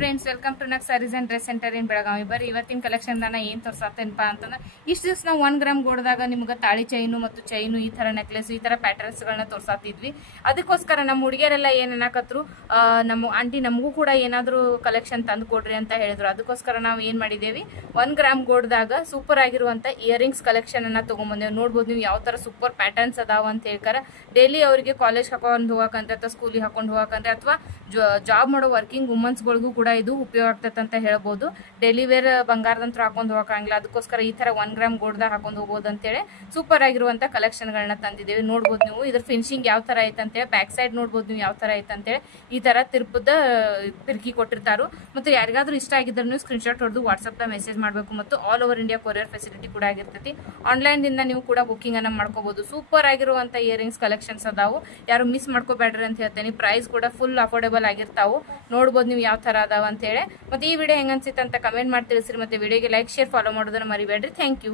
Friends welcome to ನಕ್ sarees and dress center in Belagavi. ಬರ್ರಿ ಇವತ್ತಿನ ಕಲೆಕ್ಷನ್ ನಾನು ಏನು ತೋರ್ಸಾತೇನಪ್ಪ ಅಂತಂದ್ರೆ ಇಷ್ಟು ದಿವಸ ನಾವು 1 ಗ್ರಾಮ್ ಗೋಲ್ಡ್ದಾಗ ನಿಮ್ಗೆ ತಾಳಿ ಚೈನು ಮತ್ತು ಚೈನು ಈ ಥರ ನೆಕ್ಲೆಸ್ ಈ ಥರ ಪ್ಯಾಟರ್ನ್ಸ್ಗಳನ್ನ ತೋರ್ಸಾತಿದ್ವಿ. ಅದಕ್ಕೋಸ್ಕರ ನಮ್ಮ ಹುಡುಗಿಯರೆಲ್ಲ ಏನು ಅನ್ನಕತ್ರು, ನಮ್ಮ ಆಂಟಿ ನಮಗೂ ಕೂಡ ಏನಾದರೂ ಕಲೆಕ್ಷನ್ ತಂದು ಕೊಡ್ರಿ ಅಂತ ಹೇಳಿದ್ರು. ಅದಕ್ಕೋಸ್ಕರ ನಾವು ಏನು ಮಾಡಿದ್ದೇವೆ, 1 ಗ್ರಾಮ್ ಗೋಲ್ಡ್ದಾಗ ಸೂಪರ್ ಆಗಿರುವಂಥ ಇಯರಿಂಗ್ಸ್ ಕಲೆಕ್ಷನನ್ನು ತೊಗೊಂಬಂದೇವೆ. ನೋಡ್ಬೋದು ನೀವು ಯಾವ ಥರ ಸೂಪರ್ ಪ್ಯಾಟರ್ನ್ಸ್ ಅದಾವ ಅಂತ ಹೇಳ್ತಾರೆ. ಡೈಲಿ ಅವರಿಗೆ ಕಾಲೇಜ್ ಹಾಕೊಂಡು ಹೋಗಕಂದ್ರೆ ಅಥವಾ ಸ್ಕೂಲಿಗೆ ಹಾಕೊಂಡು ಹೋಗಕಂದ್ರೆ ಅಥವಾ ಜಾಬ್ ಮಾಡೋ ವರ್ಕಿಂಗ್ ವುಮನ್ಸ್ಗಳಿಗೂ ಕೂಡ ಇದು ಉಪಯೋಗ ಆಗ್ತದೆ ಅಂತ ಹೇಳ್ಬೋದು. ಡೈಲಿ ವೇರ್ ಬಂಗಾರದಂತ್ರ ಹಾಕೊಂಡು ಹೋಗಕ್ಕಾಗಿಲ್ಲ, ಅದಕ್ಕೋಸ್ಕರ ಈ ಥರ 1 ಗ್ರಾಮ್ ಗೋಲ್ಡ್ದಾಗ ಹಾಕೊಂಡು ಹೋಗ್ಬೋದು ಅಂತೇಳಿ ಸೂಪರ್ ಆಗಿರುವಂಥ ಕಲೆಕ್ಷನ್ಗಳನ್ನ ತಂದಿದ್ದೇವೆ. ನೋಡ್ಬೋದು ನೀವು ಇದ್ರ ಫಿನಿಶಿಂಗ್ ಯಾವ ಥರ ಐತೆ ಅಂತೇಳಿ. ಬ್ಯಾಕ್ ಸೈಡ್ ನೋಡ್ಬೋದು ನೀವು ಯಾವ ಥರ ಐತೆ ಅಂತೇಳಿ. ಈ ಥರ ತಿರುಗಿ ಕೊಟ್ಟಿರ್ತಾರು. ಮತ್ತು ಯಾರಿಗಾದ್ರೂ ಇಷ್ಟ ಆಗಿದ್ರೆ ನೀವು ಸ್ಕ್ರೀನ್ಶಾಟ್ ಹೊಡೆದು ವಾಟ್ಸಪ್ದಾಗ ಮೆಸೇಜ್ ಮಾಡಬೇಕು. ಮತ್ತು all over India courier facility ಕೂಡ ಆಗಿರ್ತೈತಿ. ಆನ್ಲೈನ್ದಿಂದ ನೀವು ಕೂಡ ಬುಕ್ಕಿಂಗನ್ನು ಮಾಡ್ಕೋಬೋದು. ಸೂಪರ್ ಆಗಿರುವಂಥ ಇಯರಿಂಗ್ಸ್ ಕಲೆಕ್ಷನ್ಸ್ ಅದಾವು, ಯಾರು ಮಿಸ್ ಮಾಡ್ಕೋಬೇಡ್ರಿ ಅಂತ ಹೇಳ್ತೇನೆ. ಪ್ರೈಸ್ ಕೂಡ ಫುಲ್ ಅಫೋರ್ಡೆಬಲ್ ಆಗಿರ್ತಾವು. ನೋಡ್ಬೋದು ನೀವು ಯಾವ ಥರ ಅದಾವ ಅಂತೇಳಿ. ಮತ್ತು ಈ ವಿಡಿಯೋ ಹೆಂಗೆ ಅನ್ಸಿತ್ತು ಅಂತ ಕಮೆಂಟ್ ಮಾಡಿ ತಿಳಿಸ್ರಿ. ಮತ್ತು ವಿಡಿಯೋಗೆ ಲೈಕ್ ಶೇರ್ ಫಾಲೋ ಮಾಡೋದನ್ನು ಮರಿಬೇಡ್ರಿ. Thank you.